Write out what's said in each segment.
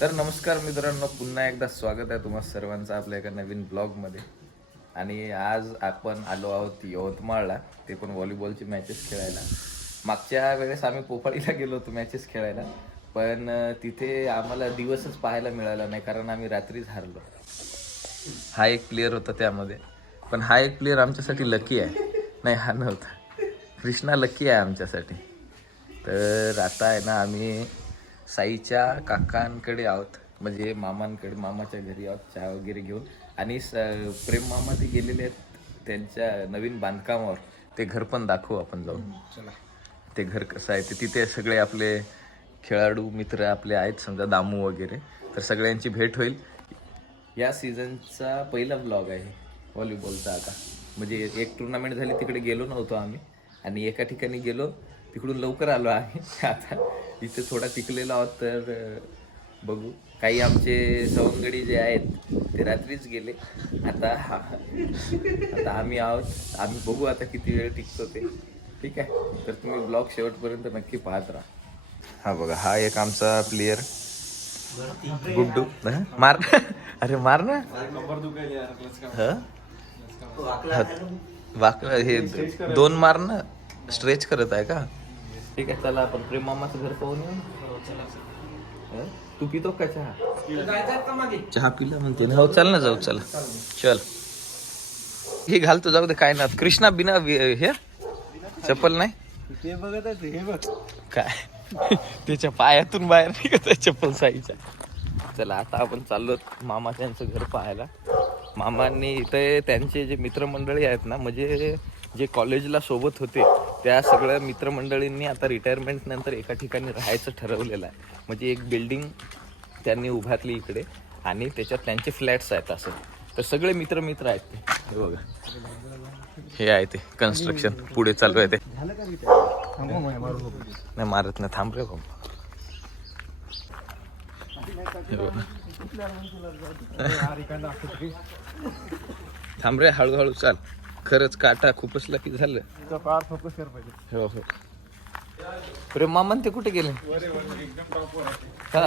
तर नमस्कार मित्रांनो, पुन्हा एकदा स्वागत आहे तुम्हा सर्वांचं आपल्या एका नवीन ब्लॉगमध्ये. आणि आज आपण आलो आहोत यवतमाळला, ते पण व्हॉलीबॉलची मॅचेस खेळायला. मागच्या वेळेस आम्ही पोफाळीला गेलो होतो मॅचेस खेळायला, पण तिथे आम्हाला दिवसच पाहायला मिळाला नाही, कारण आम्ही रात्रीच हारलो. हा एक प्लेअर होता त्यामध्ये, पण हा एक प्लेअर आमच्यासाठी लकी आहे. नाही, हा नव्हता. कृष्णा लकी आहे आमच्यासाठी. तर आता आहे ना, आम्ही साईच्या काकांकडे आहोत, म्हणजे मामांकडे, मामाच्या घरी आहोत चहा वगैरे घेऊन. आणि प्रेम मामा ते गेलेले आहेत त्यांच्या नवीन बांधकामावर. ते घर पण दाखवू आपण जाऊन. चला, ते घर कसं आहे ते. तिथे सगळे आपले खेळाडू मित्र आपले आहेत, समजा दामू वगैरे. तर सगळ्यांची भेट होईल. या सीझनचा पहिला ब्लॉग आहे व्हॉलीबॉलचा. आता म्हणजे एक टुर्नामेंट झाली, तिकडे गेलो नव्हतो आम्ही, आणि एका ठिकाणी गेलो, तिकडून लवकर आलो आहे. आता इथे थोडा टिकलेला आहोत. तर बघू. काही आमचे सवंगडी जे आहेत ते रात्रीच गेले. आता आम्ही आहोत. आम्ही बघू आता किती वेळ टिकतो ते. ठीक आहे, तर तुम्ही ब्लॉग शेवटपर्यंत नक्की पाहत राहा. हा बघा, हा एक आमचा प्लेयर गुड्डू. मार. अरे मार ना. वाक हे 2 मार ना. स्ट्रेच करत आहे का? ठीक आहे, चला आपण प्रेम मामाचं घर पाहून येऊ. तू पितो का चहा? चहा पिला म्हणते ना. हो, चल ना, जाऊ. चला, चल. हे घालतो, जाऊ दे, काय ना. कृष्णा बिना हे चप्पल नाही. ते बघत आहे, हे बघ काय त्याच्या पायातून बाहेर निघत आहे चप्पल साईच्या. चला, आता आपण चाललो मामा त्यांचं घर पाहायला. मामांनी इथे त्यांचे जे मित्रमंडळी आहेत ना, म्हणजे जे कॉलेजला सोबत होते, त्या सगळ्या मित्रमंडळींनी आता रिटायरमेंट नंतर एका ठिकाणी राहायचं ठरवलेलं आहे. म्हणजे एक बिल्डिंग त्यांनी उभारली इकडे, आणि त्याच्यात त्यांचे फ्लॅट्स आहेत असं. तर सगळे मित्र आहेत ते. हे बघा, हे आहे ते कन्स्ट्रक्शन पुढे चालू आहे ते. नाही मारत नाही, थांब रे भाऊ. थांब रे, हळूहळू चाल. खरंच काटा खूपच लकी झालं. फोकस कर पाहिजे. हो हो. प्रेम मामा ते कुठे गेले? हा,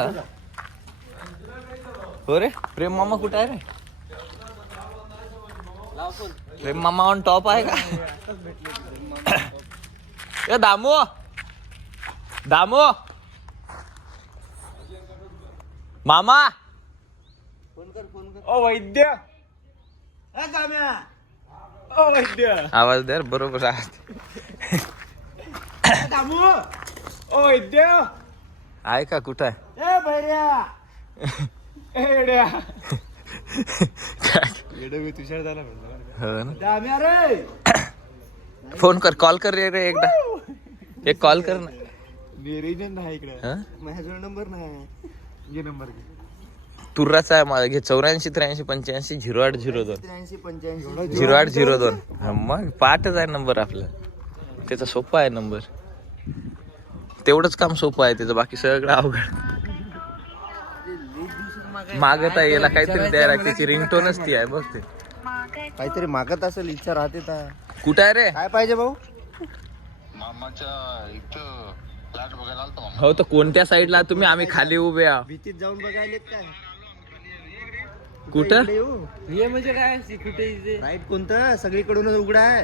हो रे. प्रेम मामा कुठे आहे रे? प्रेम मामा ऑन टॉप आहे का? ए दामू, दामू मामा. ओ वैद्य, ओ वैद्य, आवाज द्या बरोबर आहे. दामू, ओ वैद्य, आहे का? कुठं आहे? ए भैर्या, एड्या, एडो मी तुषार झाला म्हणतो. दाम्या रे, फोन कर, कॉल कर रे एकदा. एक कॉल कर ना. मेरी नाही इकडे, माझ्याजवळ नंबर नाही. घे नंबर घे. तुर्राचा आहे माझा. घे 84 83 85 08 02 83 08 02. मग पाठच आहे नंबर आपला. त्याचा सोपा आहे नंबर. तेवढंच काम सोपं आहे त्याचं, बाकी सगळं अवघड. मागत आहे, याला काहीतरी द्यायला. त्याची रिंगटोनच ती आहे बघ. ते काहीतरी मागत असेल, इच्छा राहते. कुठं आहे रे? काय पाहिजे भाऊ? मामाच्या इथं फ्लॅट बघायला आलतो मामा. हो, तर कोणत्या साईडला तुम्ही? आम्ही खाली उभे आहो. भीतीत जाऊन बघायला काय? कुठं? हे म्हणजे काय? कुठे राईट कोणतं? सगळीकडूनच उघडा आहे.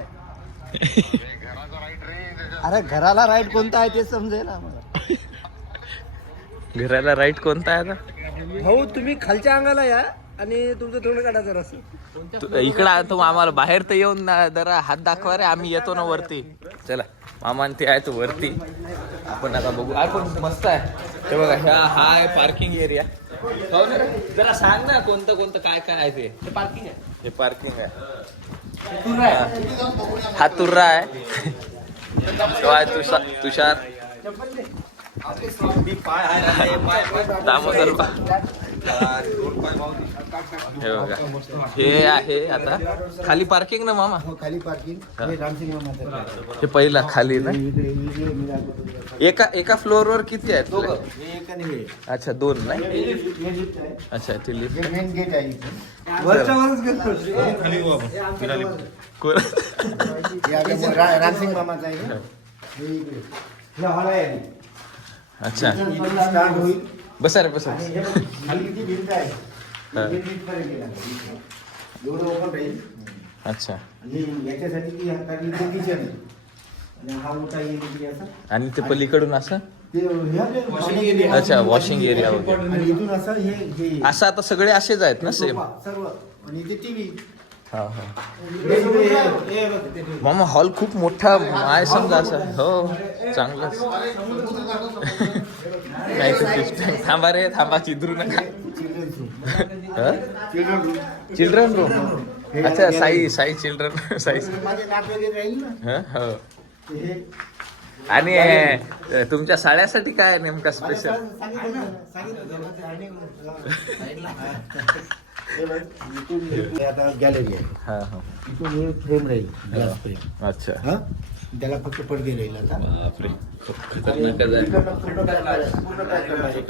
घराचा राईट रे त्याच्या. अरे घराला राईट कोणता आहे ते समजेल आम्हाला. घराला राईट कोणता आहे आता? भाऊ तुम्ही खालच्या अंगाला या आणि तुमचं तोंड काढा जरा. इकडं तो आम्हाला बाहेर तर येऊन जरा हात दाखवा रे. आम्ही येतो ना वरती. चला, मामा ते आहे तो वरती. आपण आता बघू. आपण मस्त आहे ते बघा. हा आहे पार्किंग एरिया. हो ना, जरा सांग ना कोणतं कोणतं काय काय आहे ते. हे पार्किंग आहे. हे पार्किंग आहे. हा तुर्रा आहे. तो आहे तुषार. दामोदर. हे बघा, हे आहे आता खाली पार्किंग ना मामा. खाली पार्किंग. हे पहिला खाली ना. एका फ्लोअरवर किती आहेत? अच्छा, 2 नाही. अच्छा, ते लिफ्ट. मेन गेट आहे. रामसिंग मामाचा आहे. अच्छा, स्टार्ट होईल. बसा रे बसा. आणि हे बघ, खाली जी भिंत आहे हा. ही भिंतपर्यंत गेला. एवढं ओपन राहील. अच्छा. आणि याच्यासाठी ती कारण इथे किचन आहे आणि हा मोठा एरिया असा आणि ते पलीकडून असं ते हे आपले washing area. अच्छा वॉशिंग एरिया वगैरे आणि इथून असं हे असं आता सगळे असेच आहेत ना सेम. सोफा, सर्व आणि इथे टीव्ही हा हा मामा हॉल खूप मोठा आहे समजा असं. हो चांगलंच. नाही तर थांबा रे थांबा चिद्रू नका. चिल्ड्रन रूम अच्छा साई साई चिल्ड्रन साई. माझे नाट वगैरे राहील ना हो. हे आणि तुमच्या साड्यासाठी काय नेमका स्पेशल. आता गॅलरी आहे हा हा इथून हे फ्रेम राहील ग्लास फ्रेम अच्छा. हा त्याला फक्त पडदे राहील आता बापरे खतरनाकच आहे. पूर्ण काय करणार आहे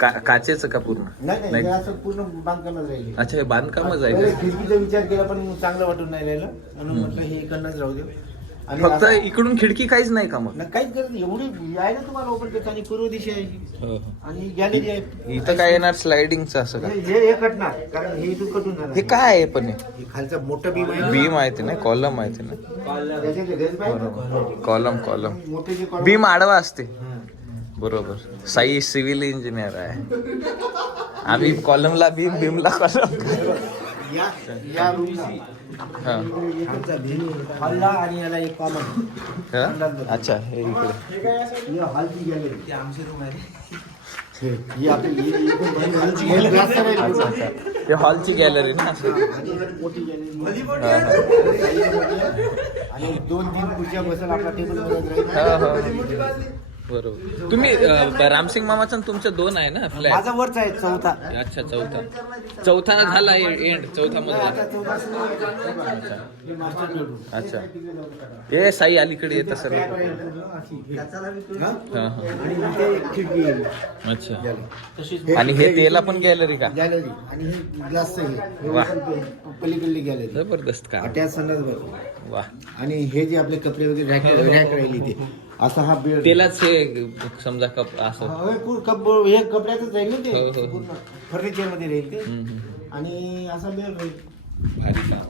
का? काचेचं का पूर्ण. नाही नाही हे असं पूर्ण बांधकामच राहील. अच्छा हे बांधकामच आहे पहिले का? खिडकीचा विचार केला पण चांगलं वाटून नाही राहिलं म्हणून म्हटलं हे इकडनंच राहू दे. आणि फक्त असं- इकडून खिडकी काहीच नाही का मग. नाही, काहीच गरज नाही. एवढी आहे ना तुम्हाला ओपन करता आणि पूर्व दिशा आहे आणि गॅलरी आहे. इथं काय येणार स्लायडिंगचं असं का. हे कटणार कारण हे इथून कटून जाणार. हे काय आहे पण हे खालचा मोठा बीम आहे ना. बीम माहिती नाही कॉलम माहिती नाही. त्याचे ते गज पाहिजे ना. कॉलम कॉलम मोठे जे column- बीम आडवा असते. हा. बरोबर साई सिव्हिल इंजिनियर आहे. आम्ही कॉलमला बीम बीमला कॉलम. या रूमला हा खालचा बीम हॉलला आणि याला एक कॉमन. हा? अच्छा हे इकडे ही हॉलची गॅलरी ती आमची रूम आहे. ही आपली ही glass चं राहील. अच्छा अच्छा हे हॉलची गॅलरी ना असं. आणि मोठी गॅलरी आणि 2-3 खुर्च्या बसेल आपला टेबल मध्ये राहील. हा हा बरोबर. तुम्ही रामसिंग मामाचा आणि तुमच्या दोन आहे ना फ्लॅट. माझा वरचा आहे चौथा. अच्छा चौथा झाला एंड चौथा मजला. आता चौथा सुरू आहे. हे मास्टर बेडरूम. अच्छा हे साई अलीकडे येतं सर्व. हा? हा हा आणि इथे एक खिडकी आहे. अच्छा आणि हे तेला पण गॅलरी का. गॅलरी आणि हे ग्लासचं हे वा. पलीकडली गॅलरी जबरदस्त का. अटॅच संडास बाथरूम. वा. आणि हे जे आपले कपडे वगैरे रॅक राहिली ते असा हा बेड. तेलाच हे समजा कप असं. हे कपड्यातच राहील ना हो, हो, ते हो. पूर्ण फर्निचर मध्ये राहील ते हम्म. आणि असा बेड राहील. भारी काम.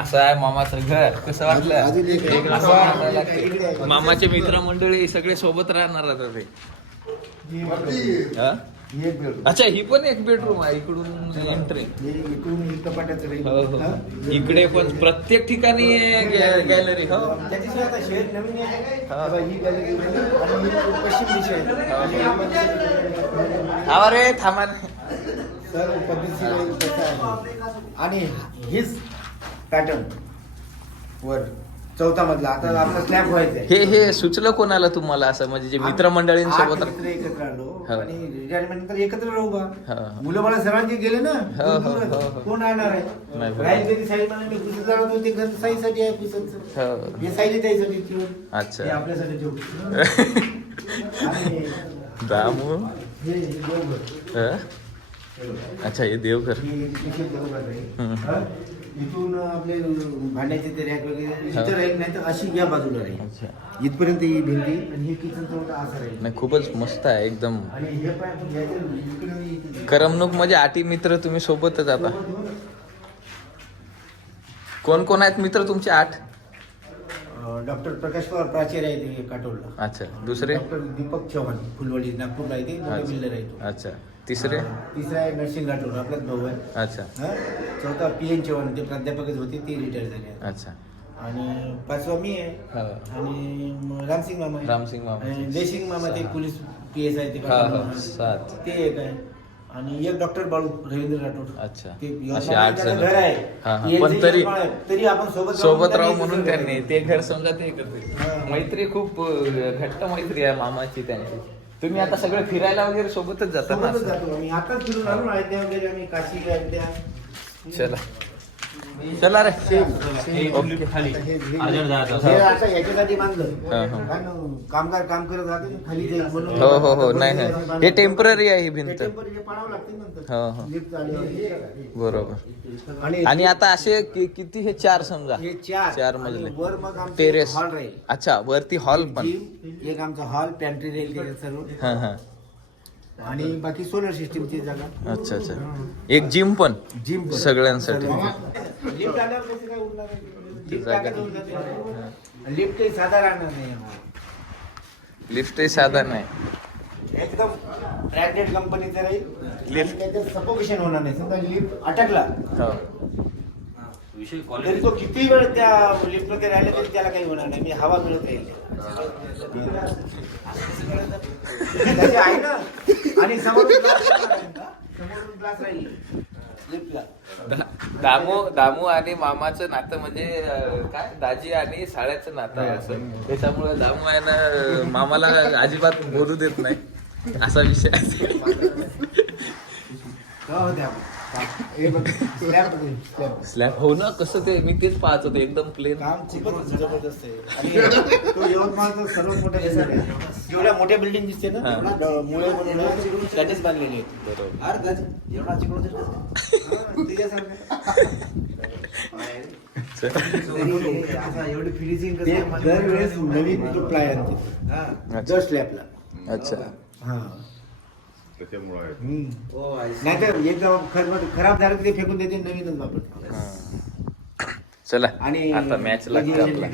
असं आहे मामाचं घर. कसं वाटलं. अजून एक आहे. असं वाटायला लागते. मामाचे मित्रमंडळी सगळे सोबत राहणार आता ते. हा? हे बेड. अच्छा ही पण एक बेडरूम आहे इकडून एंट्री. हे इकडून हे कपाटाचं हो राहील. हो हा? इकडे पण प्रत्येक ठिकाणी गॅलरी. हो त्याच्याशिवाय आता शहर नवीन आहे. हा. तेव्हा ही गॅलरी आणि ही पश्चिम दिशा आहे. अरे थांबा नाही. सर्व पद्धतशीर आहे, तसं आहे. आणि हेच पॅटर्न वर चौथा मधला आता आपला स्लॅब व्हायचा आहे. हे सुचलं कोणाला तुम्हाला असं म्हणजे जे मित्रमंडळींसोबत. आठ मित्र एकत्र आलो हो. आणि रिटायरमेंट नंतर एकत्र राहू बा. हो. मुलं मला सर्वांचे गेले ना. हो, हो, दूर-दूरच. हो, हो. कोण राहणार नाही, आहे बरोबर. राहील कधी साई मला मी पुसत जाणार होते घर साईसाठी आहे पुसतचं. हो. हे साईली द्यायसाठी ठेवून अच्छा. हे आपल्यासाठी ठेवू. आणि दामू. हे देवघर. हं? अच्छा हे देवघर. हे विशेष देवघर आहे. हम्म. हा? इथून आपले भांड्याचे ते रॅक वगैरे इथं राहील नाही तर अशी या बाजूला राहील. अच्छा इथपर्यंत ही भिंती आणि हे किचन चौथा असं राहील. नाही खूपच मस्त आहे एकदम. आणि हे पण आपण याच्या इकडे करमणूक म्हणजे आठी मित्र तुम्ही सोबतच आता. कोण कोण आहेत मित्र तुमचे 8. डॉक्टर प्रकाश पवार प्राचार्य आहे ते काटोलला. अच्छा दुसरे. डॉक्टर दीपक चव्हाण फुलवाडी नागपूरला आहे ते मोठे बिल्डर आहे तो. अच्छा तिसरे. तिसरा आहे नरसिंग राठोड आपलाच भाऊ आहे. अच्छा हा? चौथा PN चव्हाण ते प्राध्यापकच होते ते रिटायर झाले आहेत. अच्छा आणि पाचवा मी आहे. हा. आणि रामसिंग मामा आहे. रामसिंग मामा. आणि जयसिंग मामा ते पोलीस PS आहे ते हा काटोलला. हा 7. ते एक आहे आणि एक डॉक्टर बाळू रवींद्र राठोड. अच्छा ते असे यवतमाळला 8 त्याचं जण. घर आहे. हा हा यांचं पण तरी यवतमाळ आहे. तरी आपण सोबत राहू त्यांनी म्हणून इथं त्यांनी ते घर समजा ते करते. हा. मैत्री खूप घट्ट मैत्री आहे मामाची त्यांची. तुम्ही आता सगळे फिरायला वगैरे सोबतच जाता ना. सोबतच जातो आम्ही. आताच फिरून आलो अयोध्या वगैरे आम्ही काशी अयोध्या. चला चला रे. ओके. हे आता याच्यासाठी बांधलं हा, हा. कारण कामगार काम करत राहते ना, खाली जाईल म्हणून. हो हो हो नाही नाही हे टेम्पररी आहे ही भिंत. हे temporary पाडावं लागते नंतर. हो हो Lift आली. बरोबर. आणि आता असे किती हे 4 समजा. हे चार 4 आणि मजले. वर मग आमचं टेरेस. हॉल राहील. अच्छा वरती हॉल पण. Gym, एक आमचा हॉल पॅन्ट्री राहील त्याच्यात सर्व. हा हा आणि बाकी सोलर सिस्टीमची जागा. अच्छा अच्छा. एक जिम पण जिम सगळ्यांसाठी. लिफ्ट आल्यावर कसं काय उरणार आहे? लिफ्ट टाकायचं होऊन जाते. लिफ्ट काही साधा राहणार नाही आम्हाला. लिफ्टही साधा नाही. एकदम ब्रँडेड कंपनीचं राहील. लिफ्ट त्याचं सफोकेशन होणार नाही. समजा लिफ्ट अटकला हो. तरी तो किती वेळ त्या लिफ्ट मध्ये राहिला तरी त्याला काही होणार नाही. मी हवा मिळत राहील त्याची आहे ना. आणि समोरून ग्लास राहील लिफ्टला. दामू आणि मामाचं नातं म्हणजे काय दाजी आणि साड्याचं नातं आहे असं. त्याच्यामुळे दामू आहे ना मामाला अजिबात बोलू देत नाही असा विषय आहे. स्लॅब हो ना कसं ते मी तेच पाहत होतो एकदम प्लेन. काम खूपच जबरदस्त आहे. आणि तो यवतमाळचा सर्वात मोठा बिल्डिंग आहे. जेवढ्या मोठ्या बिल्डिंग दिसते ना मुळे बनवून त्याचेच बांधलेले आहेत. एवढी फिनिशिंग दरवेळेस नवीन तो प्लाय आणते दर स्लॅबला. अच्छा. हा त्याच्यामुळे नाही तर एकदम खराब झालं की ते फेकून देते नवीनच वापरतो. चला आणि आता मॅच लागते आपला.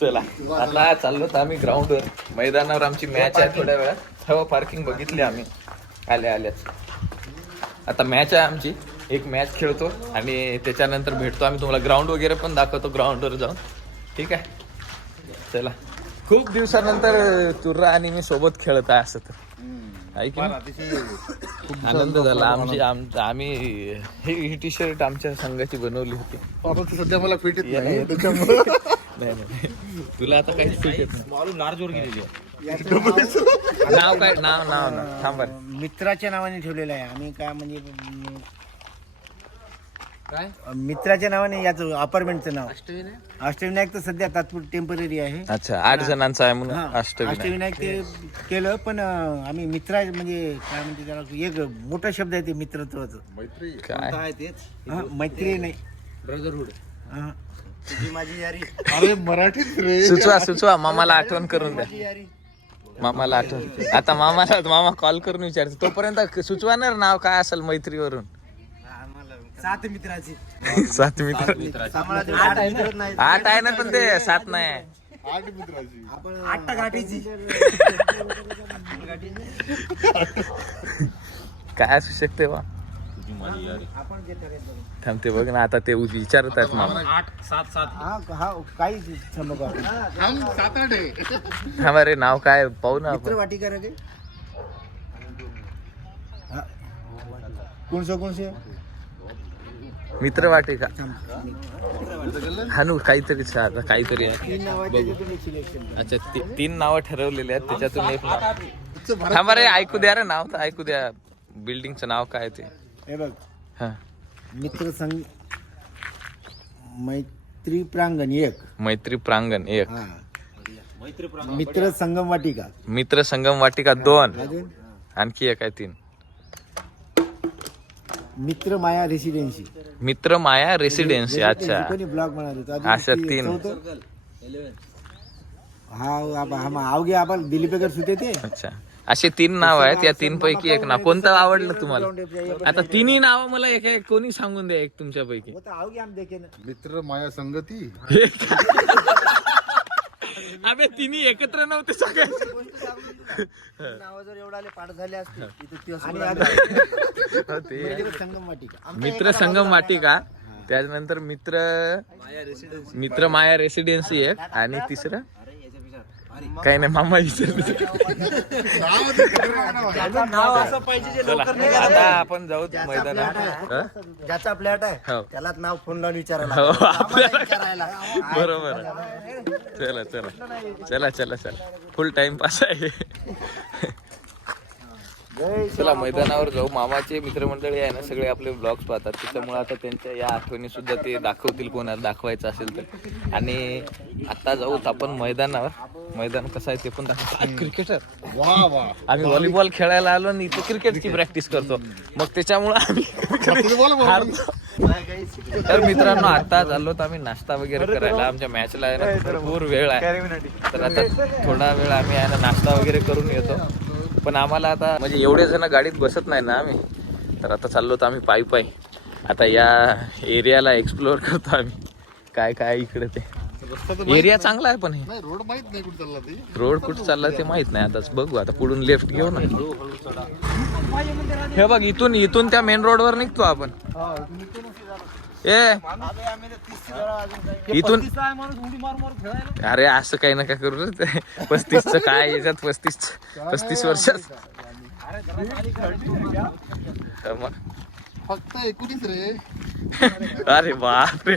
चला आता चाललो तर आम्ही ग्राउंडवर. मैदानावर आमची मॅच आहे थोड्या वेळात. सर्व पार्किंग बघितली आम्ही आल्याच. आता मॅच आहे आमची. एक मॅच खेळतो आणि त्याच्यानंतर भेटतो आम्ही तुम्हाला. ग्राउंड वगैरे पण दाखवतो ग्राउंडवर जाऊन. ठीक आहे चला. खूप दिवसानंतर तुर्रा आणि मी सोबत खेळत आहे असं तर आहे की नाही? आनंद झाला. आम्ही ही टी शर्ट आमच्या संघाची बनवली होती. सध्या मला फिट येत नाही नाही तुला आता काहीच फिट येत नाही. लार्जवर गेलेली नाव काय नाव थांबा. मित्राच्या नावाने ठेवलेलं आहे आम्ही. काय म्हणजे काय मित्राच्या नावाने याचं अपार्टमेंटचं नाव अष्टविनायक. तर सध्या तात्पुरती टेम्पररी आहे. अच्छा 8 जणांचा आहे म्हणून अष्टविनायक. अष्टविनायक ते केलं. पण आम्ही मित्रा म्हणजे काय म्हणते त्याला एक मोठा शब्द आहे ते मित्रत्वाचं. मैत्री काय मैत्री नाही ब्रदरहुड. तुझी माझी यारी. अरे मराठीत रे. सुचवा मामाला आठवण करून द्या. मामाला आठवण. आता मामा कॉल करून विचारतो. तोपर्यंत सुचवाणार नाव काय असेल मैत्रीवरून. 7 मित्राची 7 मित्र. 8 आहे ना पण ते 7 नाही आहे. 8 मित्राची. आपण 8 गाठीची. काय असू शकते बा. थांबते बघ ना आता ते विचारत आहेत मामा. 8-7 हा काही समज हम 7-8 आहे. थांबा रे नाव काय पाहू ना मित्र आपण. वाटिका रे कोणसे मित्र वाटे का हानू काहीतरी काहीतरी आहे. 3 नाव त्याच्यातून एक सिलेक्शन. अच्छा 3 नावं ठरवलेली आहेत त्याच्यातून एक नाव. थांबा रे ऐकू द्या रे नाव तर ऐकू द्या. बिल्डिंगचं नाव काय ते. हे बघ हा मित्र संघ मैत्री प्रांगण 1. मैत्री प्रांगण 1. हा मित्र संगम वाटिका. मित्र संगम वाटिका 2. अजून आणखी एक आहे 3. मित्र माया रेसिडेन्सी. मित्र माया रेसिडेन्सी. अच्छा कोणी ब्लॉग म्हणाले अशा 3. हा अवघे आपण दिलीपेकर सुटे ते. अच्छा असे 3 नाव आहेत. या 3 पैकी एक नाव कोणतं आवडलं तुम्हाला. आता 3ही नाव मला एक कोणी सांगून द्या एक तुमच्यापैकी. अवघे आम देखे ना. मित्र माया संगती. अबे 3ही एकत्र नव्हते सगळे. नाव जर एवढाले पाठ झाले असते. संगम वाटिका. मित्र संगम वाटिका. त्यानंतर मित्र माया रेसिडेन्सी 1 आणि तिसरं काही नाही मामा विचारलं. नाव असं पाहिजे जे लवकर नाही. आता आपण जाऊ मैदानात. ज्याचा फ्लॅट आहे हो. त्यालाच नाव फोन लावून विचारायला. हो, आम्हाला विचारायला. बरोबर. चला फुल टाइमपास आहे. चला मैदानावर जाऊ. मामाचे मित्रमंडळी आहे ना सगळे आपले ब्लॉग्स पाहतात. त्याच्यामुळे आता त्यांच्या या आठवणी सुद्धा ते दाखवतील कोणाला दाखवायचं असेल तर. आणि आता जाऊत आपण मैदानावर. मैदान कसं आहे ते पण दाखवतो. क्रिकेटर वा वा. आम्ही व्हॉलीबॉल खेळायला आलो आणि इथे क्रिकेटची प्रॅक्टिस करतो. मग त्याच्यामुळे आम्ही तर मित्रांनो आता चाललो तर आम्ही नाश्ता वगैरे करायला. आमच्या मॅचला आहे ना भरपूर वेळ आहे, तर आता थोडा वेळ आम्ही आहे ना नाश्ता वगैरे करून येतो. पण आम्हाला आता म्हणजे एवढे जण गाडीत बसत नाही ना आम्ही, तर आता चाललो तर आम्ही पायी आता या एरियाला एक्सप्लोअर करतो आम्ही काय काय इकडे ते एरिया चांगला आहे. पण हे नाही रोड माहित नाही कुठे चालला ते. रोड कुठं चालला ते माहित नाही. आताच बघू, आता पुढून लेफ्ट घेऊ ना. हे बघ इथून त्या मेन रोडवर निघतो आपण. इथून अरे असं काही नका करू रे. 35च काय याच्यात 35 वर्षात मग फक्त 19 रे. अरे बापरे.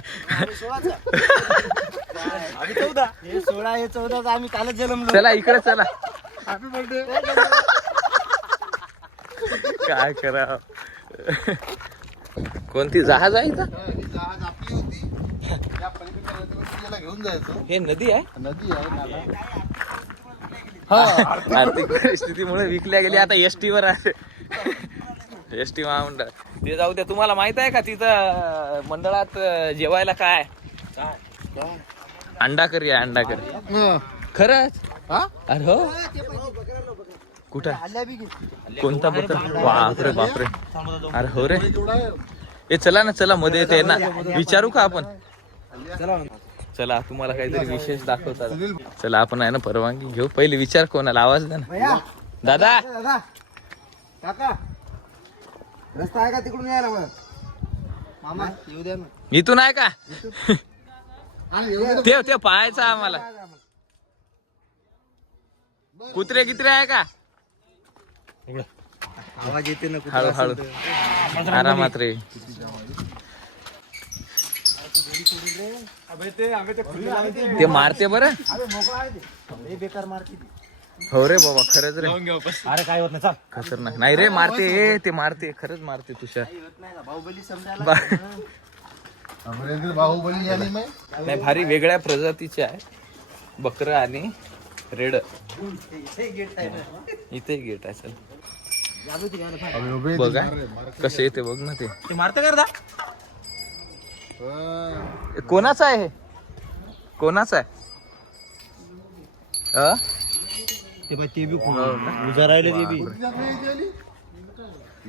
16 आम्ही कालच जन्मलो. चला इकडे चला. Happy birthday. काय करा. कोणती जहाज आहे इथं? ही जहाज आपली होती. या पलीकडे याला घेऊन जायचं. हे नदी आहे. नदी आहे नाला. आर्थिक परिस्थितीमुळे विकल्या गेली. आता एसटी वर आहे. एसटी महामंडळ ते जाऊ द्या. तुम्हाला माहित आहे का तिथं मंडळात जेवायला काय अंडा करी आहे. अंडा करी खरंच. हा? अरे हो. कुठं कोणता बकर? बापरे बापरे. अरे हो रे. ए चला ना, चला मध्ये येते ना. विचारू का आपण? चला तुम्हाला काहीतरी विशेष दाखवतात. चला आपण आहे ना परवानगी घेऊ. पहिले विचार कोणाला. आवाज द्या ना. दादा काका रस्ता आहे का तिकडून यायला? मग मामा येऊ द्या ना. इथून आहे का? आणि एवढं ते पाहायचं आम्हाला. कुत्रे कित्रे आहे का? आवाज येते ना. हळू हळू आरामात रे. ते मारते बरं. बेकार मारते. हो रे बाबा खरंच रे. अरे काय होत नाही. चाल. खतरनाक नाही रे. मारते ते मारते खरंच मारते. तुषार बाहुबली समजायला अमरेंद्र बाहुबली झाली मी. नाही भारी वेगळ्या प्रजातीचे आहे बकर आणि रेड. इथे गेट आहे. चल बघा कसं येते बघ ना. ते मारते करता. कोणाचं आहे हे? कोणाचं आहे? ते बी उजा राहिले ते बी.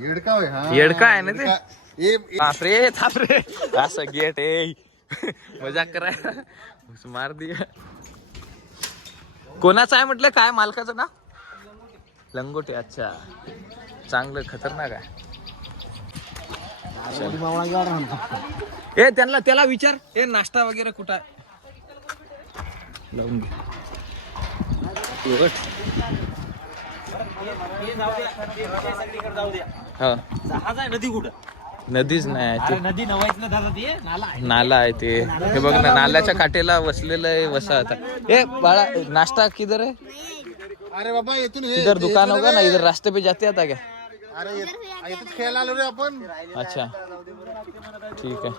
येडका होय. हा येडका आहे ना ते. ए बापरे थापरे. असं गेट आहे. मजाक करायला मार दिया. कोणाचं आहे म्हटलं? काय मालकाचं ना? लंगोटे. अच्छा चांगलं खतरनाक आहे. ए त्याला विचार. ए नाश्ता वगैरे कुठं आहे? लावून घे. हा जहाज आहे. नदी कुठं? नदीच नाही ते नदी नवायच ना दादा. ते नाला आहे. नाला आहे ते. हे बघ ना नाल्याच्या काठेला वसलेलं आहे वसा आता. ए बाळा नाश्ता किधर है? अरे बाबा येथून हे इधर दुकान होगा ना. इधर रास्ते पे जाते आता क्या? अरे येथून खेळायला आलो रे आपण. अच्छा ठीक है.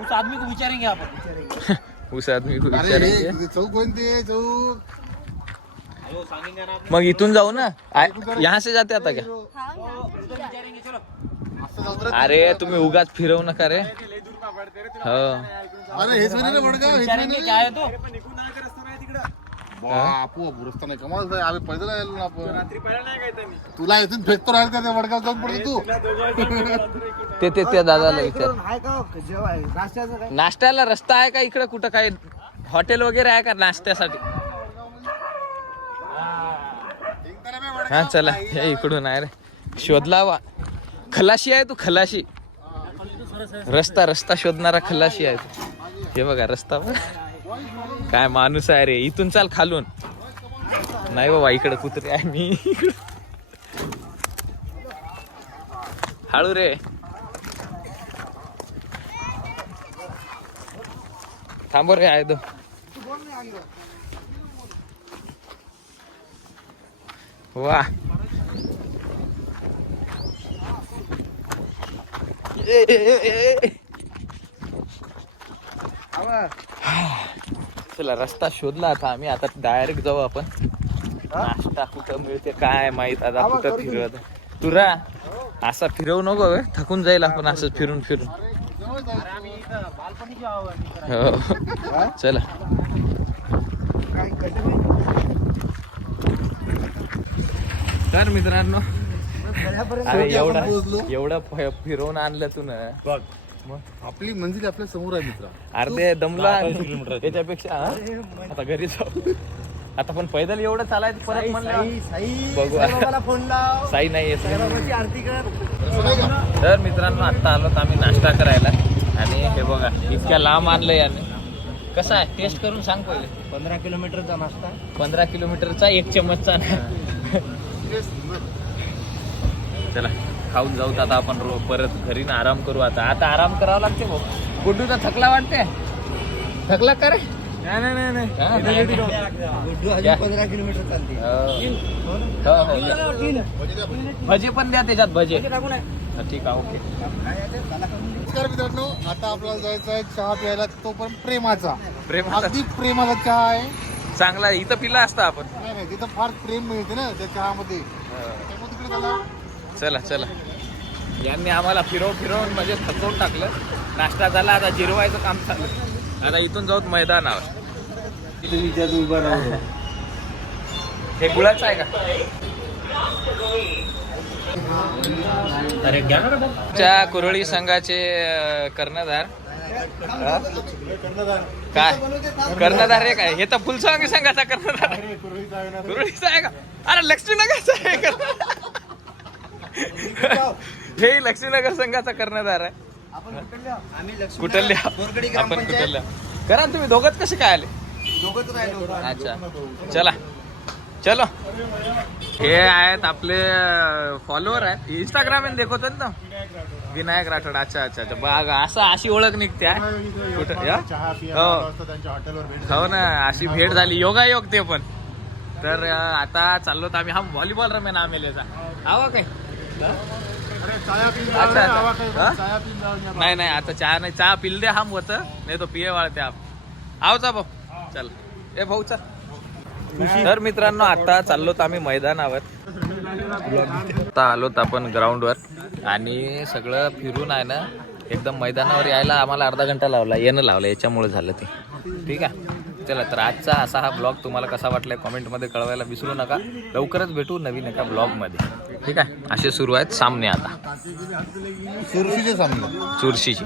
उस आदमी को विचारेंगे आपण. उस आदमी को अरे विचारेंगे. हे चौक कोणते चौक? मग इथून जाऊ ना. यहाँ से जाते आता क्या? असं जाऊ रे. अरे तुम्ही उगाच फिरवू नका रे. हो अरे हेच म्हणे रे वडगाव. हेच म्हणे. काय आहे तो? बापू रस्ता नाही कमाल आहे. आम्ही पैदल आलो ना आपण. तुला इथून फेकतो राहील का ते वडगाव जाऊन पडतो तू. ते त्या दादाला विचार. आहे का जेवाय नाश्त्याचं काय? नाश्त्याला रस्ता आहे का इकडे? कुठं काय हॉटेल वगैरे आहे का नाश्त्यासाठी? हा चला हे इकडून आहे रे. शोधला वा. खलाशी आहे तू. खलाशी. रस्ता शोधणारा खलाशी आहे तू. हे बघा रस्ता बघ. काय माणूस आहे रे. इथून चाल खालून. नाही बाबा इकडे कुत्रे आहे. मी हळू रे. थांबो रे आहे तो. वा चला रस्ता शोधला आता आम्ही. आता डायरेक्ट जाऊ आपण. नाश्ता कुठं मिळते काय माहित. आता कुठं फिरत तुरा असा फिरवू नको बे, थकून जाईल आपण असं फिरून फिरून. हो. चला तर मित्रांनो अरे एवढं फिरवून आणलं तू ना. बघ आपली मंजिल आपल्या समोर आहे मित्रा. अर्धे दमला त्याच्यापेक्षा हा? आता घरी जाऊ. आता पण पैदल एवढं चालायचं परत म्हणलं बघू. फोन लाव साई नाही येत. आरती कर. तर मित्रांनो आता आलो आम्ही नाश्ता करायला आणि हे बघा इतक्या लांब आणलं याने. कसं आहे टेस्ट करून सांग पहिले. 15 किलोमीटरचा नाश्ता. 15 किलोमीटरचा 1 चम्मचचा ना. चला खाऊन जाऊ आता आपण परत घरी ना आराम करू. आता आराम करावा लागते भाऊ. गुड्डूचा थकला वाटते. थकला का रे? नाही गुड्डू अजून 15 किलोमीटर चालते. भजे पण द्या त्याच्यात भजे. ठीक आहे ओके. नमस्कार मित्रांनो, आता आपल्याला जायचं आहे चहा प्यायला, तो पण प्रेमाचा. प्रेमाचा अगदी प्रेमाचा चहा आहे. चांगला इथं पिला असता आपण. नाही तिथं फार प्रेम मिळते ना त्या चहामध्ये. त्यामुळे तिकडे चला. चला चला. यांनी आम्हाला फिरवून म्हणजे थकवून टाकलं. नाश्ता झाला आता जिरवायचं काम चाललं. आता इथून जाऊत मैदानावर. उभा राहू. हे गुळाचं आहे का? च्या कुरळी संघाचे कर्णधार काय कर्णधार रे काय? हे तर फुलसंगी संघाचा कर्णधार आहे. कुरळीचा आहे का? अरे लक्ष्मीनगरचा आहे कर्णधार. हे लक्ष्मीनगर संघाचा कर्णधार आहे. कुठल्या आपण कुठल्या करा तुम्ही दोघंच कसे काय आले? अच्छा चला चलो. हे आहेत आपले फॉलोअर आहेत. इंस्टाग्राम देखवतात ना विनायक राठोड. अच्छा अच्छा अच्छा. बघा असं अशी ओळख निघते कुठं. हो ना अशी भेट झाली. योगायोग ते पण. तर आता चाललो तर आम्ही हा व्हॉलीबॉल रमेन आमेलेचा हवा काय. अच्छा अच्छा. नाही नाही आता चहा नाही. चहा पिल दे हम होतं नाही तो पिये वाळते आप आवचा भाऊ. चल ए भाऊ चल. तर मित्रांनो आता चाललोत आम्ही मैदानावर. आता आलोत आपण ग्राउंडवर आणि सगळं फिरून आहे ना एकदम मैदानावर यायला आम्हाला अर्धा घंटा लावला. येणं लावलं याच्यामुळे झालं ते. ठीक आहे चला. तर आजचा असा हा ब्लॉग तुम्हाला कसा वाटलाय कॉमेंटमध्ये कळवायला विसरू नका. लवकरच भेटू नवीन एका ब्लॉगमध्ये. ठीक आहे. असे सुरू आहेत सामने आता चुरशीचे सामने. चुरशीची.